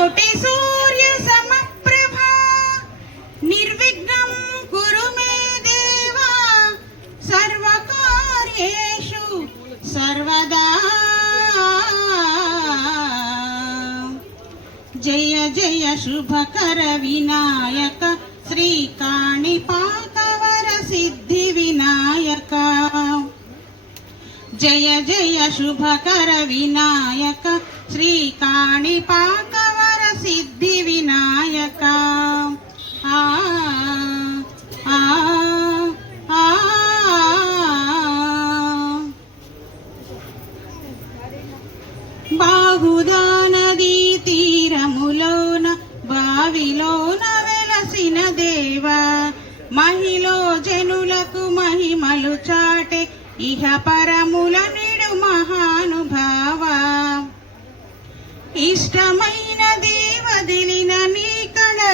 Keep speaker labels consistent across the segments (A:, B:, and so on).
A: కోటి సూర్య సమప్రభ. నిర్విఘ్నం కురు మే దేవా. సర్వకార్యేషు సర్వదా. జయ జయ శుభకర వినాయక. శ్రీకాణిపాకవర సిద్ధి వినాయక. జయ జయ శుభకర వినాయక. శ్రీకాణిపాకవర సిద్ధి వినాయక. ఆ ఆ తీరములోన బావిలోన వెలసిన దేవా. మహిలో జనులకు మహిమలు చాటే ఇహ పరముల నిడు మహానుభావ. ఇష్టమైనది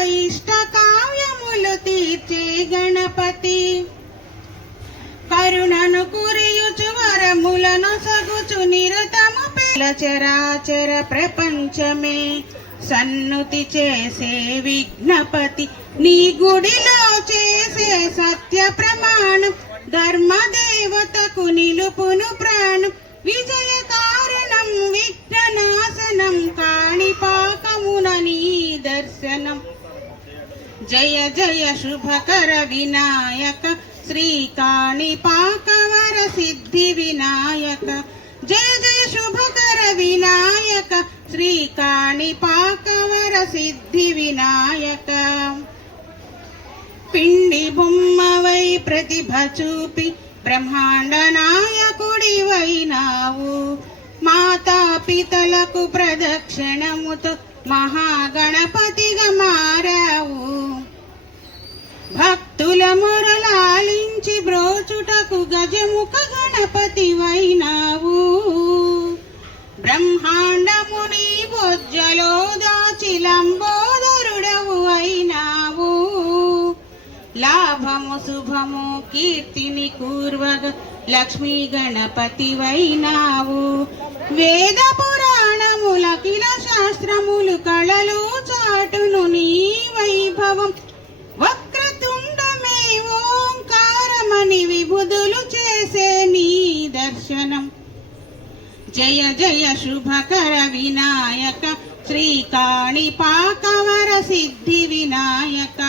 A: ఇష్ట కావ్యములు తీర్చే గణపతి. కరుణను కురియుచు వరములను సగుచు నిరతము పిల్ల చరాచర ప్రపంచమే. సన్నుతి చేసే విఘ్నపతి నీ గుడిలో చేసే సత్య ప్రమాణం ధర్మ దేవతకు నిలుపును ప్రాణం విజయ కారణం విఘ్ననాశనం కాణిపాకమున నీ దర్శనం. జయ జయ శుభకర వినాయక శ్రీకాణిపాకవర సిద్ధి వినాయక. జయ జయ శుభకర వినాయక శ్రీకాణిపాకవర సిద్ధి వినాయక. పిండి బొమ్మవై ప్రతిభ చూపి బ్రహ్మాండ నాయకుడివైనావు మాతా పితలకు ప్రదక్షిణముతో మహాగణప గజముఖ గణపతి వైనావు బ్రహ్మాండముని బొజ్జలో దాచిలంబోదరుడవు అయినావు. లాభము శుభము కీర్తిని కూర్వగ లక్ష్మీ గణపతి వైనావు వేద పురాణముల కిల శాస్త్రములు కళలు చాటును నీ జయ జయ శుభకర వినాయక శ్రీకాణిపాకవర సిద్ధి వినాయక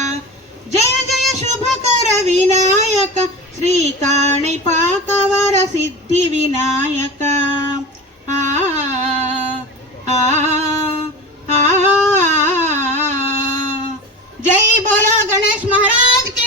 A: జయ జయ శుభకర వినాయక శ్రీకాణిపాకవర సిద్ధి వినాయక ఆ ఆ ఆ జై బోలో గణేష్
B: మహారాజ్కి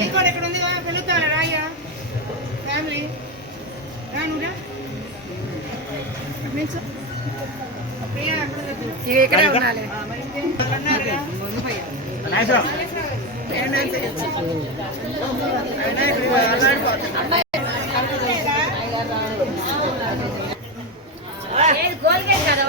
A: ఇంకోటి ఎక్కడ ఉంది పిలుస్తారా రాయ్యా ఫ్యామిలీ రానురా. ప్రియా
B: ఇక్కడే ఉండాలి
A: ఆ, గోల్గేట్ కదా